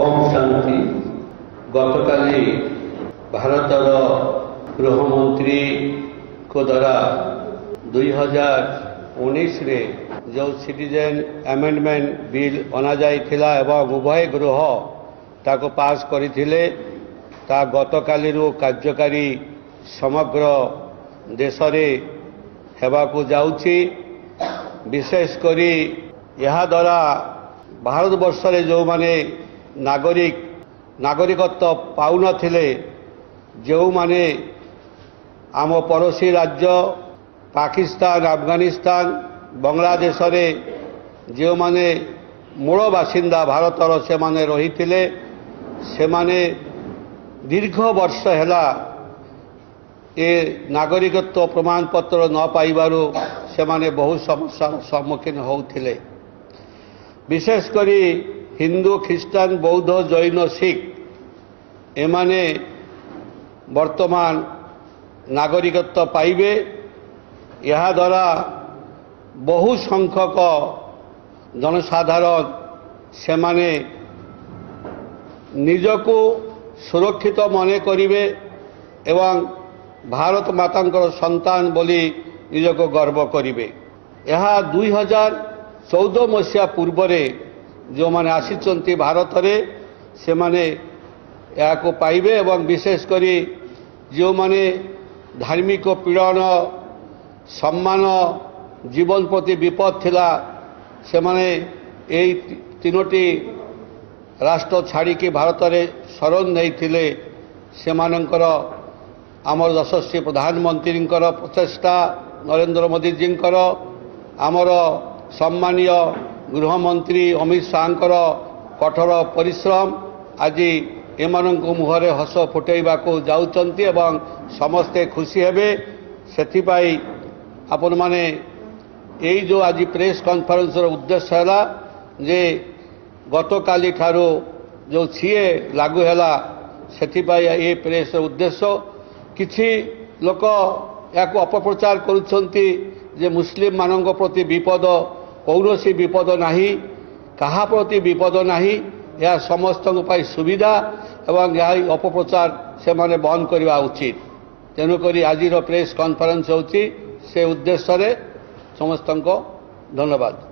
ओम शांति। गतकाली भारतर गृहमंत्री को द्वारा 2019 रे जो सिटीजन अमेंडमेंट बिल अना जाइथिला एवं उभय गृह ताको पास करथिले ता गतकाली कार्यकारी समग्र देश रे हेबाकू जाउछि। विशेष करी यह द्वारा भारत वर्ष रे जो माने नागरिकत्व पाउन थिले जो माने आम पड़ोसी राज्य पाकिस्तान अफगानिस्तान बांग्लादेश रे जो माने मूल बासिंदा भारतर से माने रही थिले से माने दीर्घ वर्ष हैला ए नागरिकत्व प्रमाण पत्र न पाइबारु से माने बहु समस्यार सम्मुखीन होउथिले। विशेष करी हिंदू ख्रिस्टान बौद्ध जैन सिख एमाने वर्तमान नागरिकत्व पाइबे। यह द्वारा बहु संख्यक जनसाधारण से माने निजको सुरक्षित मने करिवे एवं भारत मातांकर संतान बोली निजको गर्व करिवे। यह 2014 मसीहा पूर्व जो माने आसीचंती भारत रे से माने याको पाइबे एवं विशेष करी जो माने धार्मिक पीड़न सम्मान जीवन प्रति विपद थिला से माने एई तीनोटी राष्ट्र छाड़ी के भारत रे शरण नहीं थिले से मानकर आमर यशस्वी प्रधानमंत्री प्रचेष्टा नरेंद्र मोदी जी आमर सम्मानीय गृहमंत्री अमित शाह कठोर परिश्रम आज एम मुहरे हस फुटेबा जाउचंती एवं समस्ते खुशी हेबे। सेथिपाई आपण माने एई जो आज प्रेस कॉन्फ्रेंस उद्देश्य है जे गतकाली ठारो जो सीए लागू हैला सेथिपाई ए प्रेस उद्देश्य किछि लोक याको अपप्रचार करुछंती जे मुस्लिम मानक प्रति विपद कौनसी विपद नाही कहा प्रति विपद नाही यह समस्त सुविधा एवं यह अपप्रचार से माने बंद करवा उचित। तेणुक आज प्रेस कॉन्फ्रेंस होची से उद्देश्य रे समस्त धन्यवाद।